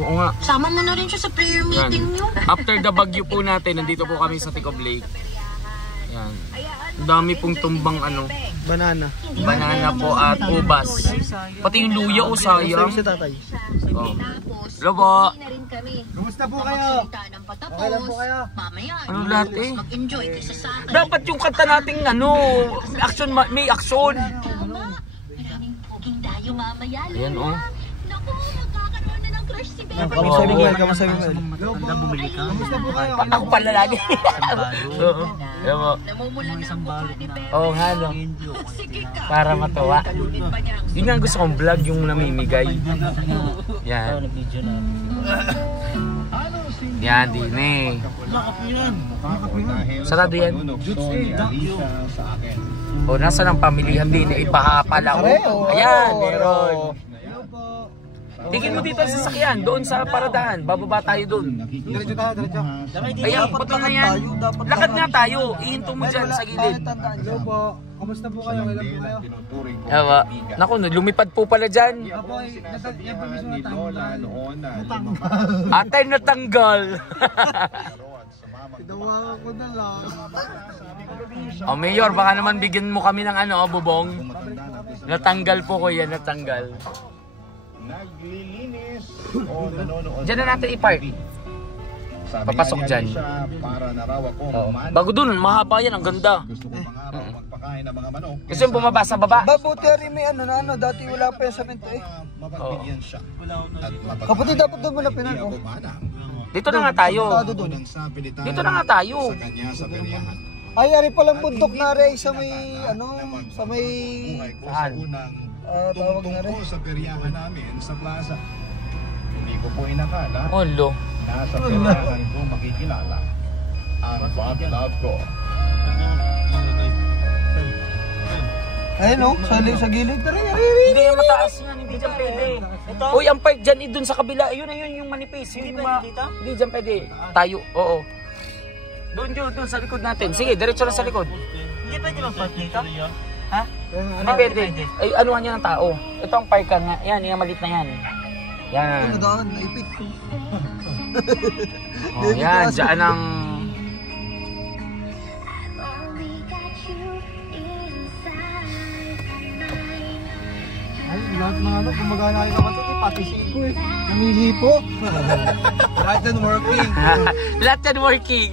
Oo nga. Sama mo na rin siya sa prayer meeting nyo. After the bagyo po natin, nandito po kami sa Ticob Lake. Yan. Ang dami pong tumbang ano. Banana. Banana po at ubas. Pati yung luya o sayang. Si tatay. Oh. Hello po. Kumusta po kayo? Okay lang po kayo? Ano lahat eh? Mag-enjoy kaysa sa akin. Dapat yung kanta nating ano, action, may action. Maraming poging dayo mamaya. Ayan oh. Naku, magkakaroon na ng crush si Bebe. Kamusta mo kayo? Kamusta mo kayo? Maganda bumili ka. Kamusta po kayo? Ako pala lagi. Oo. Ayan po. Namumula na ang mukha ni Bebe. Oo nga no. Sige ka. Para matuwa. Talunin pa niya ang Yun nga gusto kong vlog, yung namimigay. Yan. Yan din eh. Sarado yan. O, nasa ng pamilihan din eh. Ipahapala o. Ayan, meron. Tingin mo dito sa sasakyan, doon sa paradahan. Bababa tayo doon. Diretso tayo, diretso. Ayan, punta na yan. Lakad nga tayo. Ihinto mo dyan sa gilid. Hello po. Kumusta po kayo? Kailan po kayo? Ewa. Naku, lumipad po pala dyan. Apo, yan po mismo natanggal. Atay natanggal. Tinawagan ko na lang. O Mayor, baka naman bigyan mo kami ng ano, bubong. Natanggal po ko yan, natanggal. Naglilinis o nanonood. Diyan na natin i-park. Papasok dyan. Para naraw ako man. Bago dun, mahaba yan, ang ganda. Gusto ko pangaraw magpakain ng mga manok. Gusto yung bumaba sa baba. Babuti rin may ano na ano. Dati wala pa yung samento eh. Mapagbigyan siya. At Kapatid, dapat doon mo na pinag. Dito na nga tayo. Dito na nga tayo. Sa kanya sa peryahan. Ay, ari palang bundok na rin sa may ano. Sa may... Buhay ko sa unang tawag na rin. tungtong sa peryahan namin sa plaza. Hindi ko po inakala. Olo. Nasa peryahan ko makikilala ang Bob Love ko. Ayun o, sa gilid. Hindi yung mataas yan, hindi dyan pwede. Uy, ang park dyan, dun sa kabila. Ayun, ayun, yung manipis. Yun yung hindi dyan pwede. Tayo, oo. Doon sa likod natin. Sige, diretso na sa likod. Hindi pwede mag-park dito? Ha? Hindi pwede. Ay, anuhan niya ng tao. Ito ang park nga. Yan, yung malit na yan. Yan. Doon, naipit. Oh, yan, dyan ang... Ay, lahat ng ano, kumagana kayo kapatid eh, pati siko eh. Nangihipo. Lahat yan working. Lahat yan working.